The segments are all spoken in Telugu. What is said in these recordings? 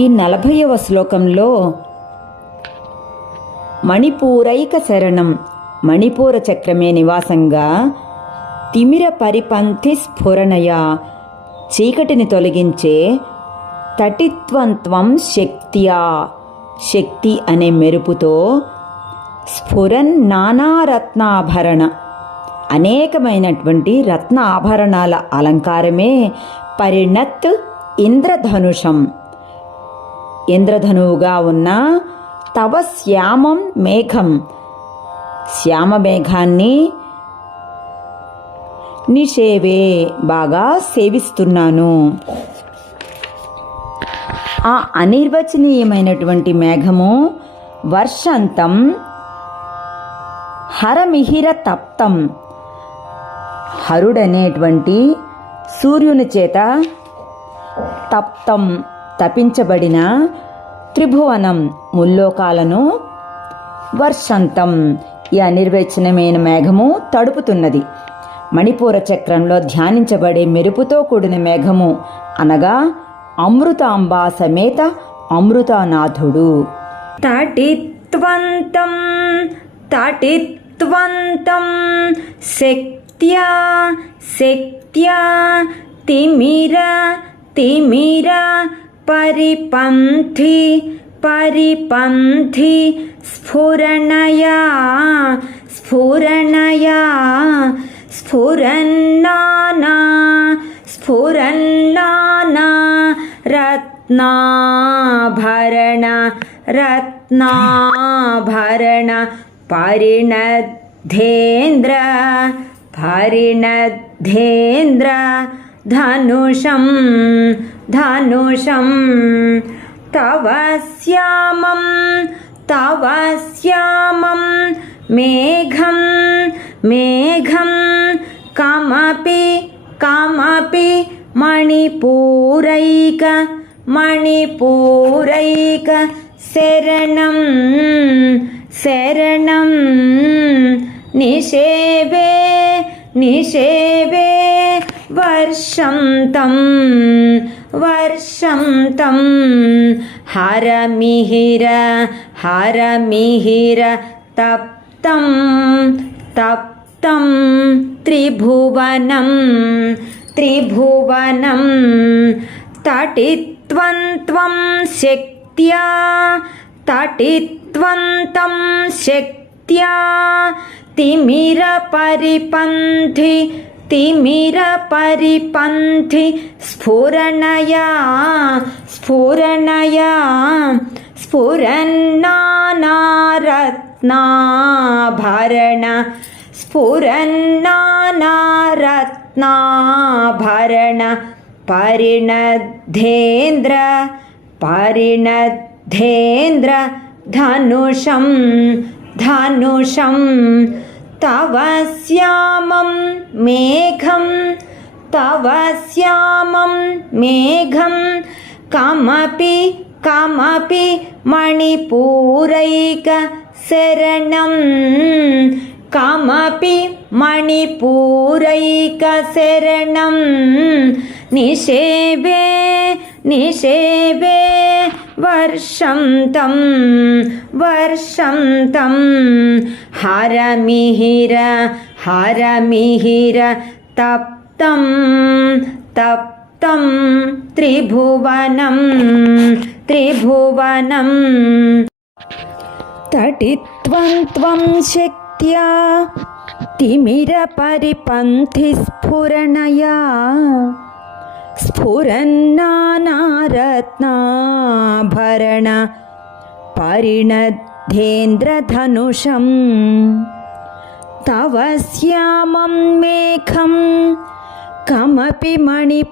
ఈ నలభైవ శ్లోకంలో మణిపూరైక శరణం మణిపూర చక్రమే నివాసంగా తిమిర పరిపంథి స్ఫురణయ చీకటిని తొలగించే తటిత్వంత్వం శక్త్యా. శక్తి అనే మెరుపుతో స్ఫురన్ నానారత్నాభరణ అనేకమైనటువంటి రత్న ఆభరణాల అలంకారమే పరిణత్ ఇంద్రధనుషం. ఇంద్రధనువుగా ఉన్న తవ శ్యామం మేఘం. శ్యామ మేఘాన్ని నిషేవే బాగా సేవిస్తున్నాను. ఆ అనిర్వచనీయమైనటువంటి మేఘము వర్షంతం హరమిహిర తప్తం. హరుడనేటువంటి సూర్యుని చేత తప్తం. తపించబడిన త్రిభువనం ముల్లోకాలను వర్షంతం. ఈ అనిర్వచనమైన మేఘము తడుపుతున్నది. మణిపూర చక్రంలో ధ్యానించబడే మెరుపుతో కూడిన మేఘము అనగా అమృతాంబా సమేత అమృతానాథుడు. తటిత్వంతం తటిత్వంతం శక్త్యా శక్త్యా తిమిర తిమిర परिपन्थि परिपन्थि स्फुरणया स्फुरणया स्फुरन्नाना स्फुरन्नाना रत्नाभरण रत्नाभरण परिणद्धेन्द्र परिणद्धेन्द्र धनुषम् धनुषं तव श्यामं तव श्यामं मेघं मेघं कमपि कमपि मणिपूरैक मणिपूरैक शरणं शरणं निषेवे निषेवे वर्षं वर्षन्तम् వర్షం తం హరమిహిర హరమిహిర తప్తం తప్తం త్రిభువనం త్రిభువనం తటిత్వంత్వం శక్త్యా తటిత్వంతం శక్త్యా తిమిర పరిపంథి తిమిర तिमिरपरिपन्थि स्फुरणया स्फुरणया स्फुरन्नानारत्नाभरण स्फुरन्नानारत्नाभरण परिणद्धेन्द्र परिणद्धेन्द्र धनुषं धनुषम् तव श्यामं मेघं तव श्यामं मेघं कमपि कमपि मणिपूरैकशरणं। कमपि मणिपूरैकशरणं। निषेवे निषेवे। वर्षं तं वर्षं तं। हरमिहिर हरमिहिर तप्तं तप्तं त्रिभुवनं त्रिभुवनं। तटित्वं त्वं शक्त्या तिमिरपरिपन्थिस्फुरणया। స్ఫురన్నానారత్నాభరణ పరిణధేంద్రధనుషం తవ శ్యామం మేఘం కమపి మణిపూరైకశరణం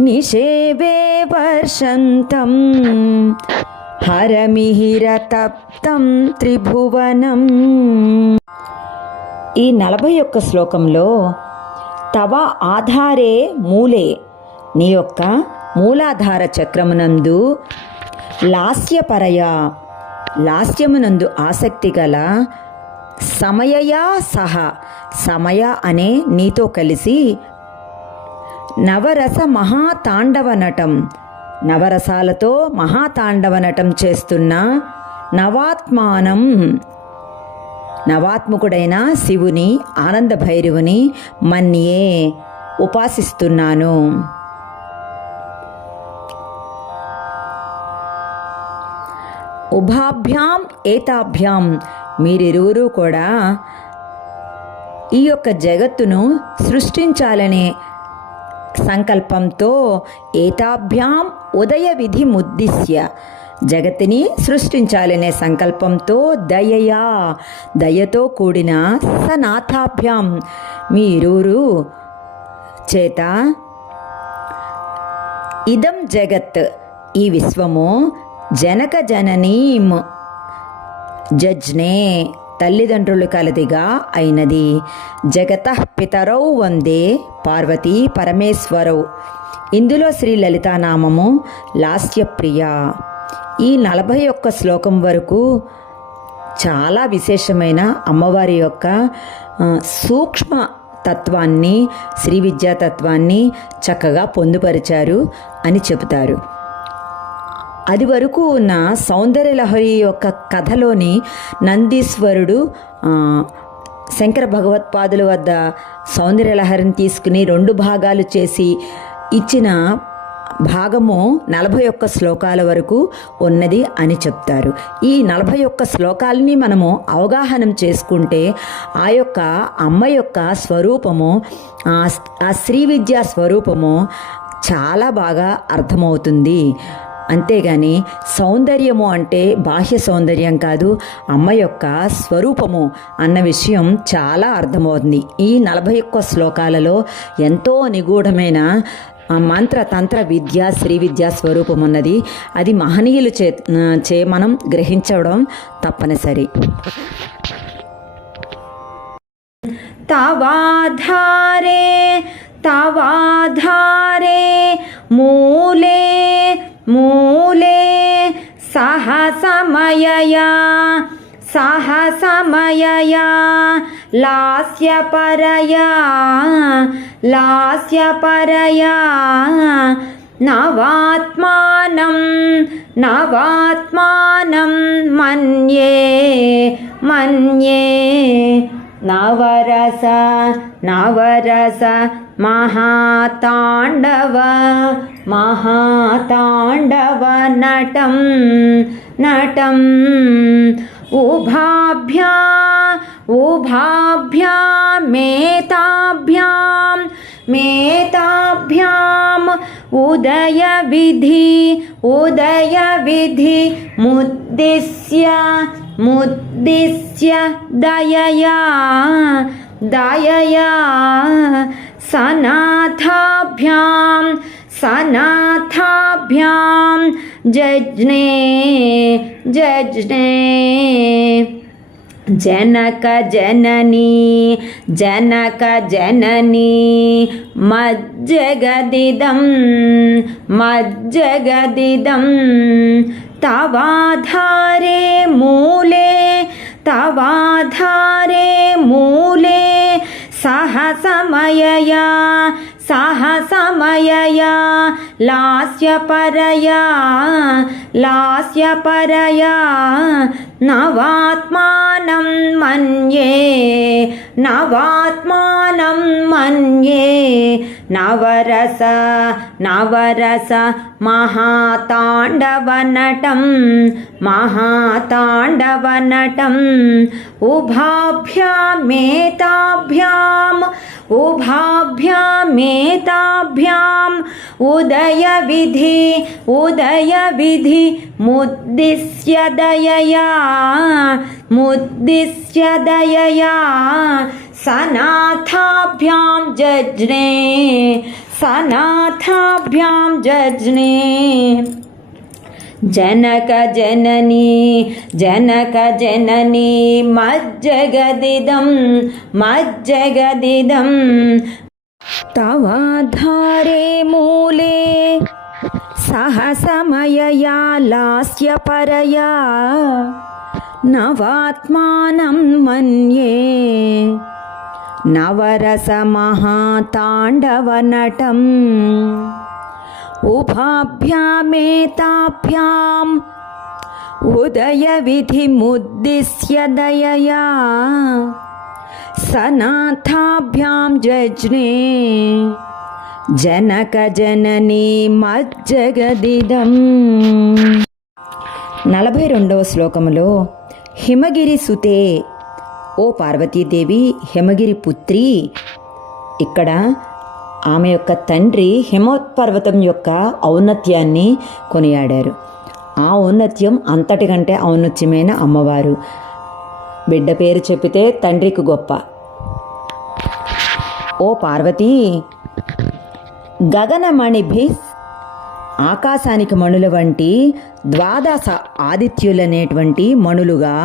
నిషేవే వర్షంతం హరమిహిర త్రిభువనం ఈ నలభై ఒక్క శ్లోకంలో తవ ఆధారే మూలే. నీ యొక్క మూలాధార చక్రమునందు లాస్యపరయ లాస్యమునందు ఆసక్తి గల సమయయా సహ సమయ అనే నీతో కలిసి నవరస మహాతాండవ నటం నవరసాలతో మహాతాండవ నటం చేస్తున్న నవాత్మానం నవాత్మకుడైన శివుని ఆనంద భైరవుని మన్యే ఉపాసిస్తున్నాను. ఉభాభ్యాం ఏతాభ్యాం మీరిరువురూ కూడా ఈ యొక్క జగత్తును సృష్టించాలనే సంకల్పంతో ఏతాభ్యాం ఉదయ విధి ముద్దిశ్య జగత్తుని సృష్టించాలనే సంకల్పంతో దయయా దయతో కూడిన సనాథాభ్యాం. మీరూరు చేత ఇదం జగత్ ఈ విశ్వము జనక జననీం. జజ్నే తల్లిదండ్రులు కలదిగా అయినది. జగత పితరౌ వందే పార్వతీ పరమేశ్వరౌ. ఇందులో శ్రీ లలితానామము లాస్యప్రియ. ఈ నలభై ఒక్క శ్లోకం వరకు చాలా విశేషమైన అమ్మవారి యొక్క సూక్ష్మ తత్వాన్ని శ్రీ విద్యా తత్వాన్ని చక్కగా పొందుపరిచారు అని చెబుతారు. అది వరకు ఉన్న సౌందర్యలహరి యొక్క కథలోని నందీశ్వరుడు శంకర భగవత్పాదుల వద్ద సౌందర్యలహరిని తీసుకుని రెండు భాగాలు చేసి ఇచ్చిన భాగము నలభై ఒక్క శ్లోకాల వరకు ఉన్నది అని చెప్తారు. ఈ నలభై ఒక్క శ్లోకాలని మనము అవగాహనం చేసుకుంటే ఆ యొక్క అమ్మ యొక్క స్వరూపము ఆ ఆ శ్రీ విద్యా స్వరూపము చాలా బాగా అర్థమవుతుంది. అంతేగాని సౌందర్యము అంటే బాహ్య సౌందర్యం కాదు అమ్మ యొక్క స్వరూపము అన్న విషయం చాలా అర్థమవుతుంది. ఈ నలభై ఒక్క శ్లోకాలలో ఎంతో నిగూఢమైన మంత్ర తంత్ర విద్య శ్రీ విద్యా స్వరూపం ఉన్నది అది మహనీయులు చే చే మనం గ్రహించడం తప్పనిసరి. తవాధారే తవాధారే మూలే మూలే సహ సమయయా. सहसमयया लास्यपरया लास्यपरया नवात्मानं नवात्मानं मन्ये मन्ये नवरस नवरस महाताण्डव महाताण्डवनटं नटम्। నటం ఉభాభ్యా ఉభాభ్యామేతాభ్యాం మేతాభ్యాం ఉదయ విధి ఉదయ విధి ముద్దిశ్య ముద్దిశ్య దయయా దయయా సనాథాభ్యాం సనాథాభ్యాం జజ్నే జజ్నే జనక జననీ జనక జననీ. మజ్జగదిదం మజ్జగదిదం. తవాధారే మూలే తవాధారే మూలే. సహ సమయయా సహ సమయయా లాస్యపరయా లాస్యపరయా నవాత్మానం మన్యే నవాత్మానం మన్యే నవరస నవరస మహాతాండవ నటం మహాతాండవ నటం ఉభాభ్యామేతాభ్యాం ఉభాభ్యామేతాభ్యాం ఉదయ విధి ఉదయ విధి ముద్దిశ్య దయయా ముద్దిశ్య దయయా సనాథాభ్యాం జజ్నే సనాథాభ్యాం జజ్నే तवाधारे मूले सह समयया लास्यपरया नवात्मानं मन्ये नवरसमहाताण्डवनटम् उभाभ्यामेताभ्याम् उदयविधिमुद्दिश्य दयया सनाथाभ्यां जज्ञे జనకజననీ మజ్జగదిదం నలభై రెండవ శ్లోకములో హిమగిరి సుతే ఓ పార్వతీదేవి హిమగిరి పుత్రి ఇక్కడ ఆమె యొక్క తండ్రి హిమోత్పర్వతం యొక్క ఔన్నత్యాన్ని కొనియాడారు ఆ ఔన్నత్యం అంతటికంటే ఔన్నత్యమైన అమ్మవారు బిడ్డ పేరు చెప్పితే తండ్రికి గొప్ప ఓ పార్వతీ గగనమణిభి ఆకాశానికి మణుల వంటి ద్వాదశ ఆదిత్యులనేటువంటి మణులుగా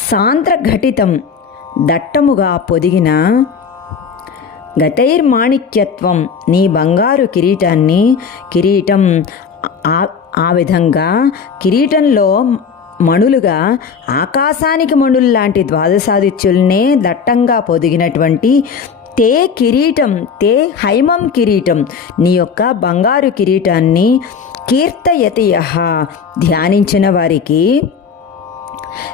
సాంద్రఘటితం దట్టముగా పొదిగిన గతైర్మాణిక్యత్వం నీ బంగారు కిరీటాన్ని కిరీటం ఆ ఆ విధంగా కిరీటంలో మణులుగా ఆకాశానికి మణులు లాంటి ద్వాదశాదిత్యుల్నే దట్టంగా పొదిగినటువంటి తే కిరీటం తే హైమం కిరీటం. నీ యొక్క బంగారు కిరీటాన్ని కీర్తయతియ. ధ్యానించిన వారికి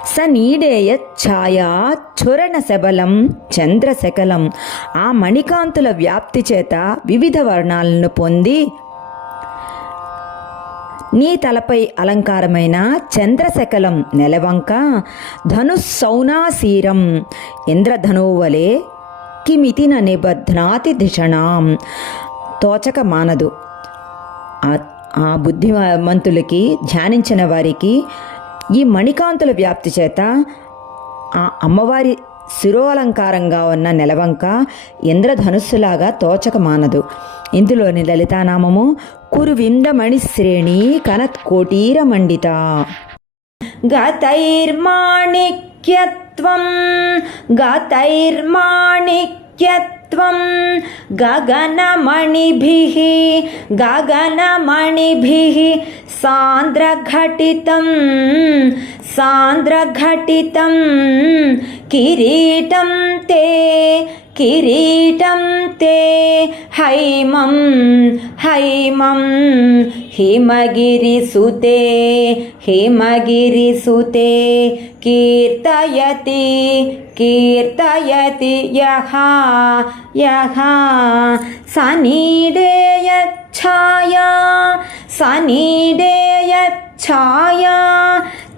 స నీడేయ ఛాయా చురణ శబలం చంద్రశకలం. ఆ మణికాంతుల వ్యాప్తి చేత వివిధ వర్ణాలను పొంది నీ తలపై అలంకారమైన చంద్రశకలం నెలవంక ధనుస్సౌనాశీరం. ఇంద్రధనువు వలె కిమితిన నిబధ్నాతి ధిషణాం. తోచక మానదు ఆ- బుద్ధిమంతులకి ధ్యానించిన వారికి ఈ మణికాంతుల వ్యాప్తి చేత ఆ అమ్మవారి శిరోలంకారంగా ఉన్న నెలవంక ఇంద్రధనుస్సులాగా తోచక మానదు ఇందులోని లలితానామము కురువిందమణి శ్రేణి కనత్కోటీర మండిత గతైర్మాణిక్యత్వం గతైర్మాణిక్యత్వం గగనమణిభిः గగనమణిభిः సాంద్రఘటితం సాంద్రఘటితం కిరీటం తే हिमगिरिसुते हिमगिरिसुते कीर्तयति कीर्तयति यः यः शनिदेयच्छाया शनिदेयच्छाया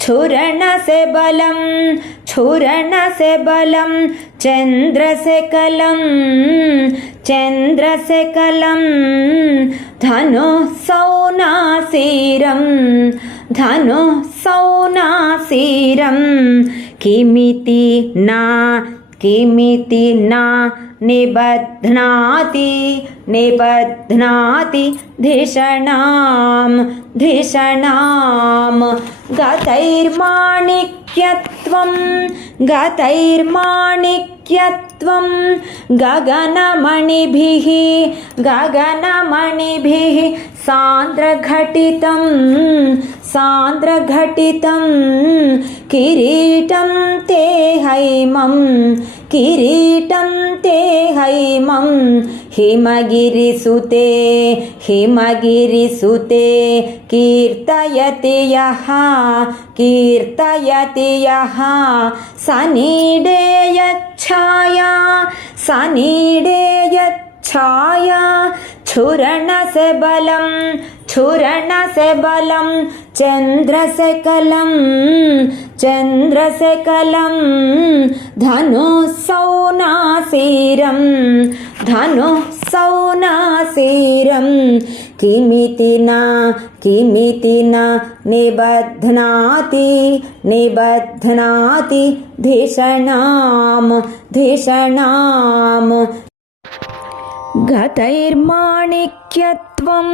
छुरणसे बलं छुरणसे बलं चन्द्रसे कलं चन्द्रशकलं धनुः सौनासिरं धनुः सौनासीरं किमिति न किमिति न निबध्नाति निबध्नाति धिषणां धिषणां गतैर्माणिक्यत्वं गतैर्माणिक्य గతైర్మాణిక్యత్వం గగనమణిభిः గగనమణిభిः సాంద్రఘటితం సాంద్రఘటితం కిరీటం తే ते हैमं हिमगिरिसुते हिमगिरिसुते कीर्तयति यः कीर्तयति यः सनीडे यच्छाया सनीडे यच्छ छाया छुरणश बलं चुरणश बलं चन्द्र सकलं चन्द्र सकलं धनुसौनासिरं धनुः सौनासिरं किमिति न किमिति न निबध्नाति निबध्नाति धिषणां धिषणां ధిషణాం గతైర్మాణిక్యత్వం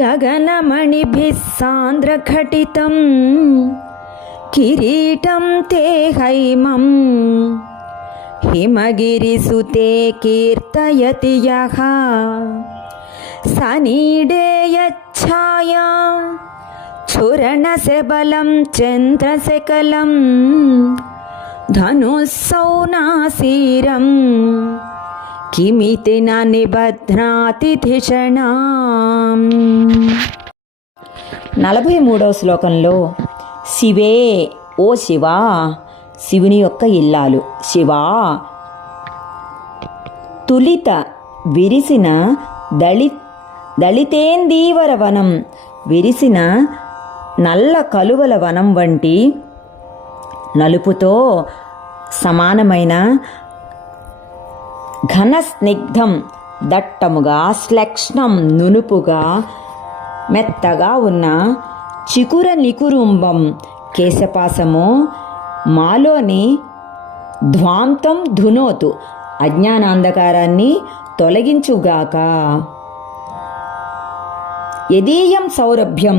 గగనమణిభిः సాంద్రఘటితం కిరీటం తే హైమం హిమగిరిసుతే కీర్తయతి యః సనీడేయఛాయా ఛురణశబలం చంద్రశకలం ధనుస్సౌనాశీరం కిమితి న నిబధ్నాతి ధిషణాం నలభై మూడవ శ్లోకంలో శివే ఓ శివా శివుని యొక్క ఇల్లాలు. శివా తులిత విరిసిన దళి దళితేందీవర వనం విరిసిన నల్ల కలువల వనం వంటి నలుపుతో సమానమైన ఘన స్నిగ్ధం దట్టముగా శ్లక్ష్ణం నునుపుగా మెత్తగా ఉన్న చికుర నికురుంబం కేశపాసము మాలోని ధ్వాంతం ధునోతు అజ్ఞానాంధకారాన్ని తొలగించుగాక. యదీయం సౌరభ్యం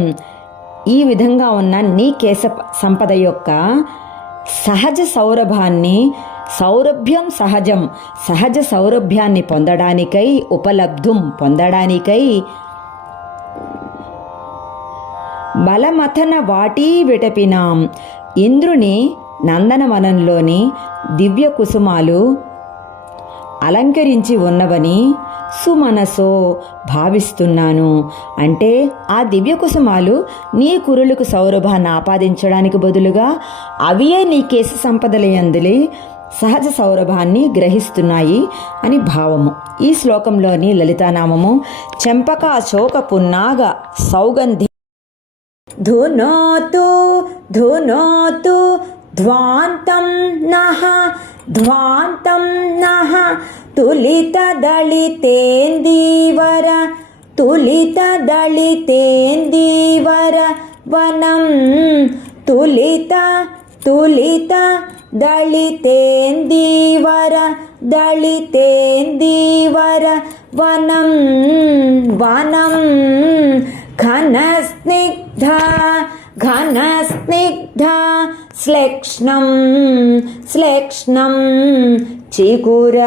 ఈ విధంగా ఉన్న నీ కేశ సంపద యొక్క సహజ సౌరభాన్ని సౌరభ్యం సహజం. సహజ సౌరభ్యాన్ని పొందడానికై ఉపలబ్ధం పొందడానికై బలమథన వాటీ విటపినాం. ఇంద్రుని నందనవనంలోని దివ్య కుసుమాలు అలంకరించి ఉన్నవని సుమనసో భావిస్తున్నాను. అంటే ఆ దివ్య కుసుమాలు నీ కురులకు సౌరభాన్ని ఆపాదించడానికి బదులుగా అవియే నీ కేశ సంపదలయందులి సహజ సౌరభాన్ని గ్రహిస్తున్నాయి అని భావము. ఈ శ్లోకంలోని లలితానామము చెంపక శోక పున్నాగ సౌగంధి ధునోతు ధునోతు ధ్వాంతం నహ ధ్వాంతం నహ తులిత దళితేందీవర తులిత దళితేందీవర వనం తులిత తులిత దళితేందీవర దళితేందీవర వనం వనం ఘనస్నిగ్ధ ఘనస్నిగ్ధ శ్లేక్ష్ణం శ్లేక్ష్ణం చికుర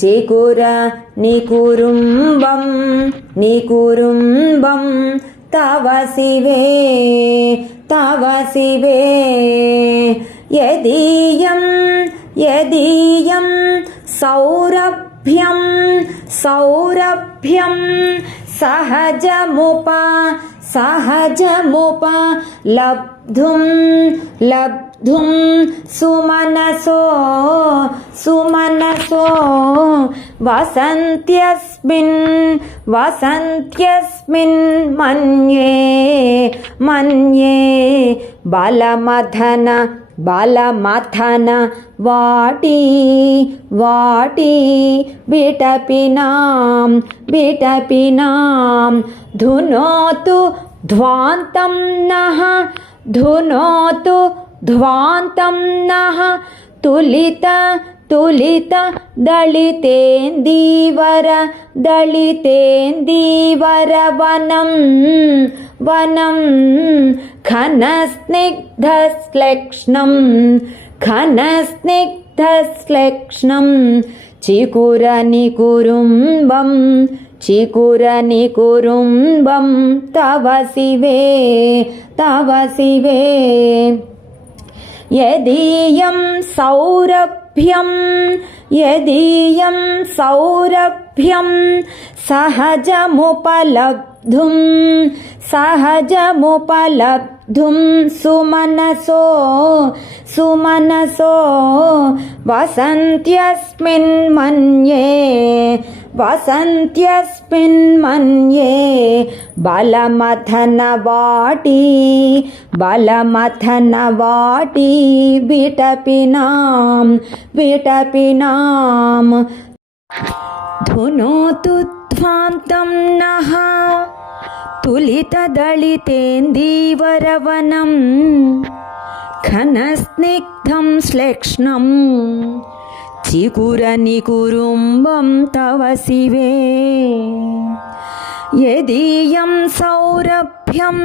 చికుర నికురుంబం నికురుంబం తవ శివే తవ శివే యదీయం యదీయం సౌరభ్యం సౌరభ్యం సహజముప సహజముప లబ్ధుం లబ్ధుం సుమనసో సుమనసో వసంత్యస్మిన్ వసంత్యస్మిన్ మన్యే మన్యే బలమథన బలమథన వాటి వాటి బిటపినాం బిటపినాం ధునోతు ధ్వాంతం నః ధునోతు ధ్వాంతం నః తులిత తులిత దళితేందీవర దళితేందీవర వనం వనం ఘనస్నిగ్ధశ్లేక్ష్ణం ఘనస్నిగ్ధశ్లేక్ష్ణం చికుర నికురుంబం చికుర నికురుంబం తవ यदीयं सौरभ्यं यदीयं सौरभ्यं सहजमुपलब् యదీయం సౌరభ్యం సహజముపలబ్ధుం సహజముపలబ్ధుం సుమనసో సుమనసో వసంత్యస్మిన్ మన్యే వసంత్యస్మిన్ మన్యే బలమథన వాటి బలమథన వాటి విటపినాం విటపినాం ధునోతు ధ్వాంతం నః తులితదళితేందీవరవనం ఘనస్నిగ్ధం శ్లేక్ష్ణం చికురనికురుంబం తవ శివే యదీయం సౌరభ్యం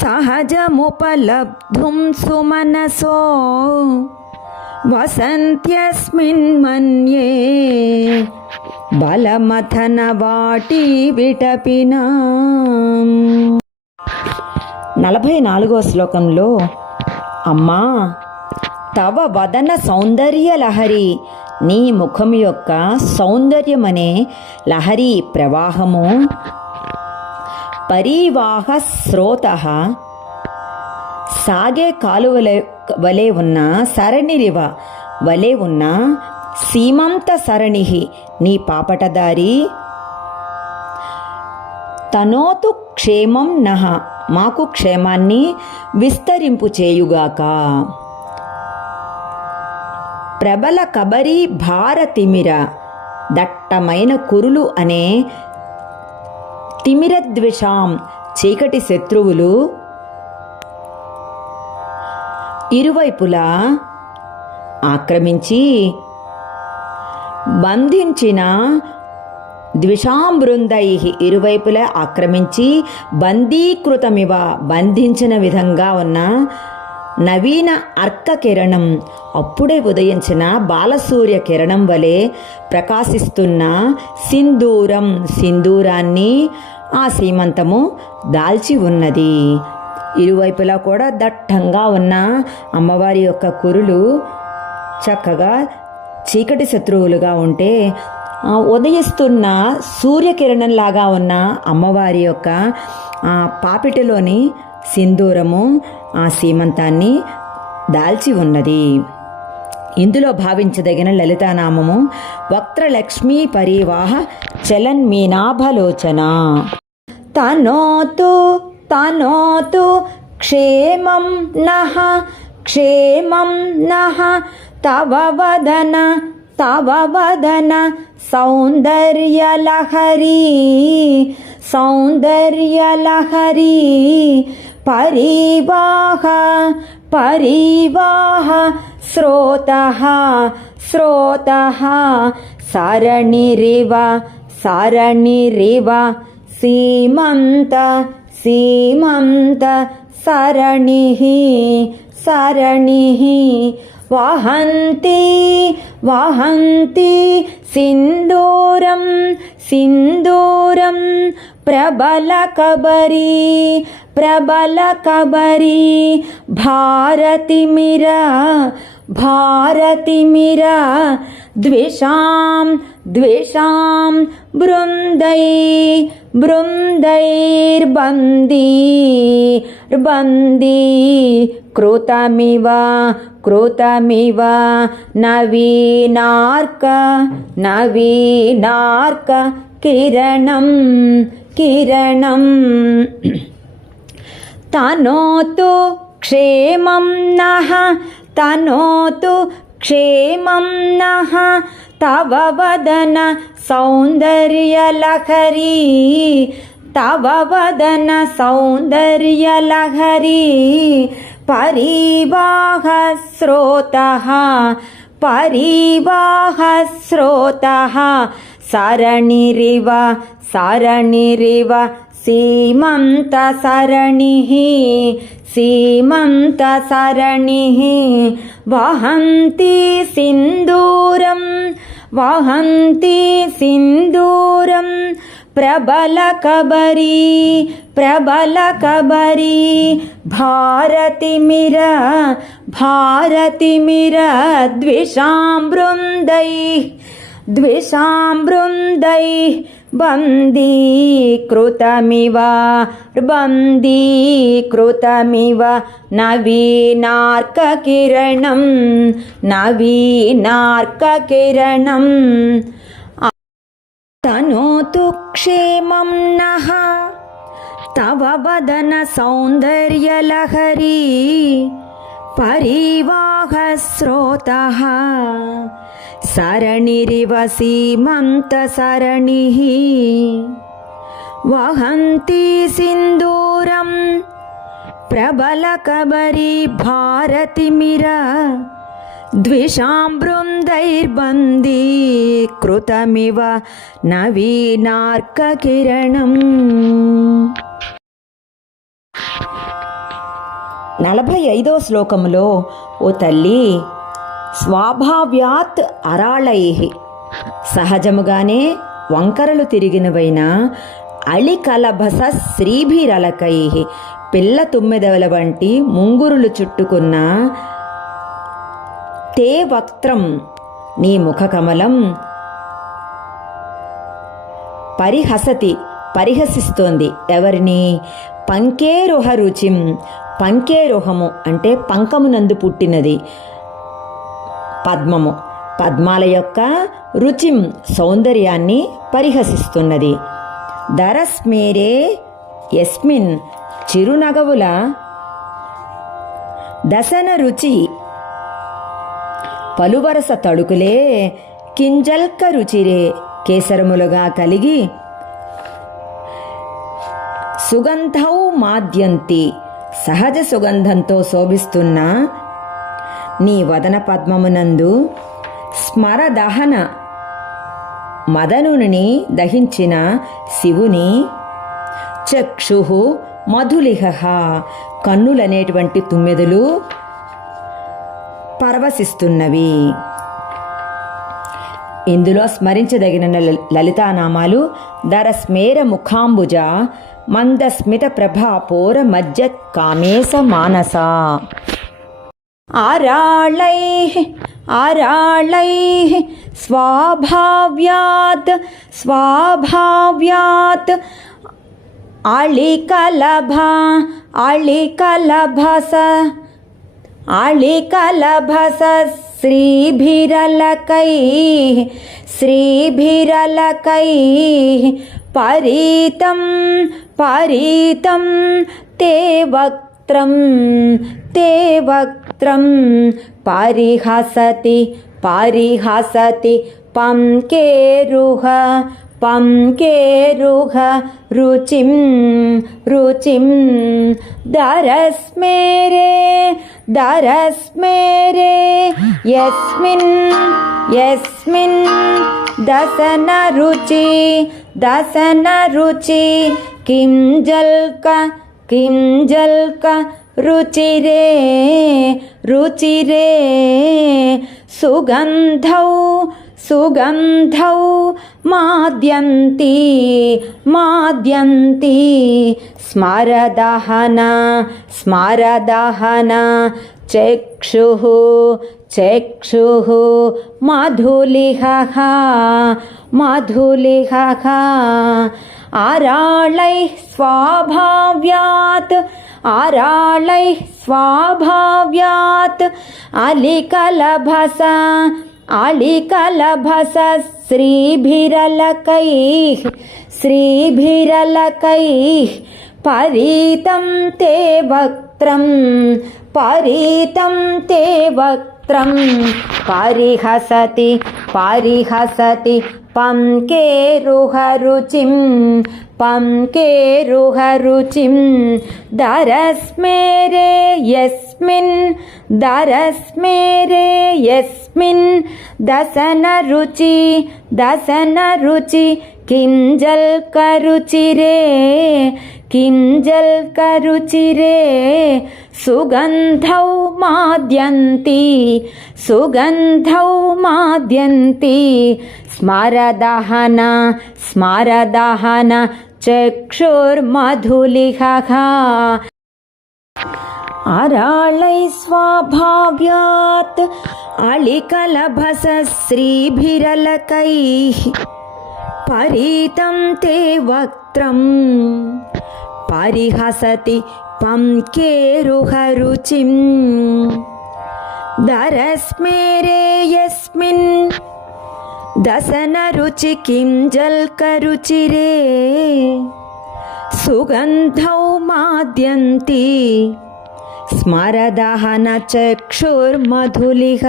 సహజముపలబ్ధుం సుమనసో వసంత్యస్మిన్ మన్యే బలమథన వాటి విటపినా. నలభై నాలుగో శ్లోకంలో అమ్మా తవ వదన సౌందర్య లహరి నీ ముఖం యొక్క సౌందర్యమనే లహరి ప్రవాహము. పరివాహ స్రోత సాగే కాలువల వలె ఉన్న సరణిరివ వలె ఉన్న సీమంత సరణిహి నీ పాపటదారి. తనోతు క్షేమం నహ మాకు క్షేమాన్ని విస్తరింపు చేయుగాక. ప్రబల కబరి భారతిమిర దట్టమైన కురులు అనే తిమిరద్విషాం చీకటి శత్రువులు. ఇరువైపులా ఆక్రమించి బంధించిన ద్విషాంబృందై ఇరువైపులా ఆక్రమించి బందీకృతమివ బంధించిన విధంగా ఉన్న నవీన అర్క కిరణం అప్పుడే ఉదయించిన బాలసూర్య కిరణం వలె ప్రకాశిస్తున్న సింధూరం సింధూరాన్ని ఆ సీమంతము దాల్చి ఉన్నది. ఇరువైపులా కూడా దట్టంగా ఉన్న అమ్మవారి యొక్క కురులు చక్కగా చీకటి శత్రువులుగా ఉంటే ఉదయిస్తున్న సూర్యకిరణంలాగా ఉన్న అమ్మవారి యొక్క ఆ పాపిటిలోని సింధూరము ఆ సీమంతాన్ని దాల్చి ఉన్నది. ఇందులో భావించదగిన లలితానామము వక్త్రలక్ష్మీ పరివాహ చలన్ మీనాభలోచన. తనోతు తనోతు క్షేమం నహ క్షేమం నహ तव वदन तव वदन सौन्दर्यलहरी सौन्दर्यलहरी परिवाः परिवाः श्रोतः स्रोतः सरणिरिव सरणिरिव सीमन्त सीमन्त सरणिः सरणिः वहन्ति वहन्ति सिन्दूरं सिन्दूरं प्रबलकबरी प्रबलकबरी। भारतिमिर भारतिमिर द्विषां द्विषां बृन्दै बृन्दैर्बन्दी बन्दी कृतमिव। కృతమివ నవీనార్క నవీనార్క కిరణం కిరణం. తనోతు క్షేమం నః తనోతు క్షేమం నః. తవ వదన సౌందర్యలహరీ తవ వదన సౌందర్యలహరీ परिवाः स्रोतः परिवाहस्रोतः सरणिरिव शरणिरिव सीमन्तसरणिः वहन्ति सिन्दूरं वहन्ति सिन्दूरम् ప్రబల సింధూరం ప్రబల సింధూరం ప్రబలకబరీ ప్రబలకబరీ భారతిమిర భారతిమిర ద్విషాం బృందై ద్విషాం బృందై బందీకృతమివ బందీకృతమివ నవీనార్కకిరణం నవీనార్కకిరణం. क्षेमं नः तव वदनसौन्दर्यलहरी परीवाहस्रोतः सरणिरिवसीमन्तसरणिः वहन्ती सिन्दूरं प्रबलकबरी भारतिमिर వహంతి సింధూరం ప్రబలకబరీ భారతిమిర నవీనార్కకిరణం. నలభై ఐదో శ్లోకములో ఓ తల్లి స్వాభావ్యాత్ అరాళై. సహజముగానే వంకరలు తిరిగినవైన అళికలభస శ్రీభిరలకై. పిల్ల తుమ్మెదవల వంటి ముంగురులు చుట్టుకున్న తే వక్త్రం నీ ముఖకమలం పరిహసతి పరిహసిస్తోంది ఎవరిని? పంకేరుహ రుచిం పంకేరుహము అంటే పంకమునందు పుట్టినది పద్మము. పద్మాల యొక్క రుచిం సౌందర్యాన్ని పరిహసిస్తున్నది. దరస్మేరే ఎస్మిన్ చిరునగవుల దశన రుచి పలువరస తడుకులే కింజల్క రుచిరే కేసరములుగా కలిగి సుగంధౌ మాద్యంతి సహజ సుగంధంతో శోభిస్తున్న నీ వదన పద్మమునందు స్మరదహన మదనుని దహించిన శివుని చక్షు మధులిహ కన్నులనేటువంటి తుమ్మెదలు పరవశిస్తున్నవి. ఇందులో స్మరించదగిన లలితానామాలు దరస్మేర ముఖాంబుజ మందస్మిత ప్రభా పోర మధ్య కామేశ మానస. ఆరాళై ఆరాళై స్వాభావ్యాత్ స్వాభావ్యాత్. అళికలభ అళికలభస श्रीभिरलकैः श्रीभिरलकैः परीतं परीतं ते वक्त्रं ते वक्त्रं परिहसति परिहसति पङ्केरुह पङ्केरुह रुचिं रुचिं दरस्मेरे दरस्मेरे यस्मिन् यस्मिन् दशनरुचि दशनरुचि किं जल्क किं जल्क रुचिरे रुचिरे सुगन्धौ सुगन्धौ माद्यन्ति माद्यन्ति स्मरदहन स्मरदहन चक्षुः चक्षुः मधुलिहः मधुलिहः आराळैः स्वाभाव्यात् आराळैः स्वाभाव्यात् अलिकलभस अलिकलभस श्रीभिरलकैः श्रीभिरलकैः परीतं ते वक्त्रं परीतं ते वक्त्रं परिहसति परिहसति पङ्केरुहरुचिं പംകേരുഹരുചിം ദരസ്മേരേ യസ്മിൻ ദരസ്മേരേ യസ്മിൻ ദസനരുചി ദസനരുചി കിഞ്ചൽ കരുചിരേ കിഞ്ചൽ കരുചിരേ സുഗന്ധൗ മാദ്യന്തി സുഗന്ധൗ മാദ്യന്തി സ്മരദഹന സ്മരദഹന चक्षुर्मधुलिहः। आराळै स्वाभाव्यात् अळिकलभस श्रीभिरलकैः परीतं ते वक्त्रं परिहसति पङ्केरुहरुचिं दरस्मेरे यस्मिन् దశన రుచి కింజల్క రుచిరే సుగంధౌ మాద్యంతి స్మరదహన చక్షుర్మధులిహ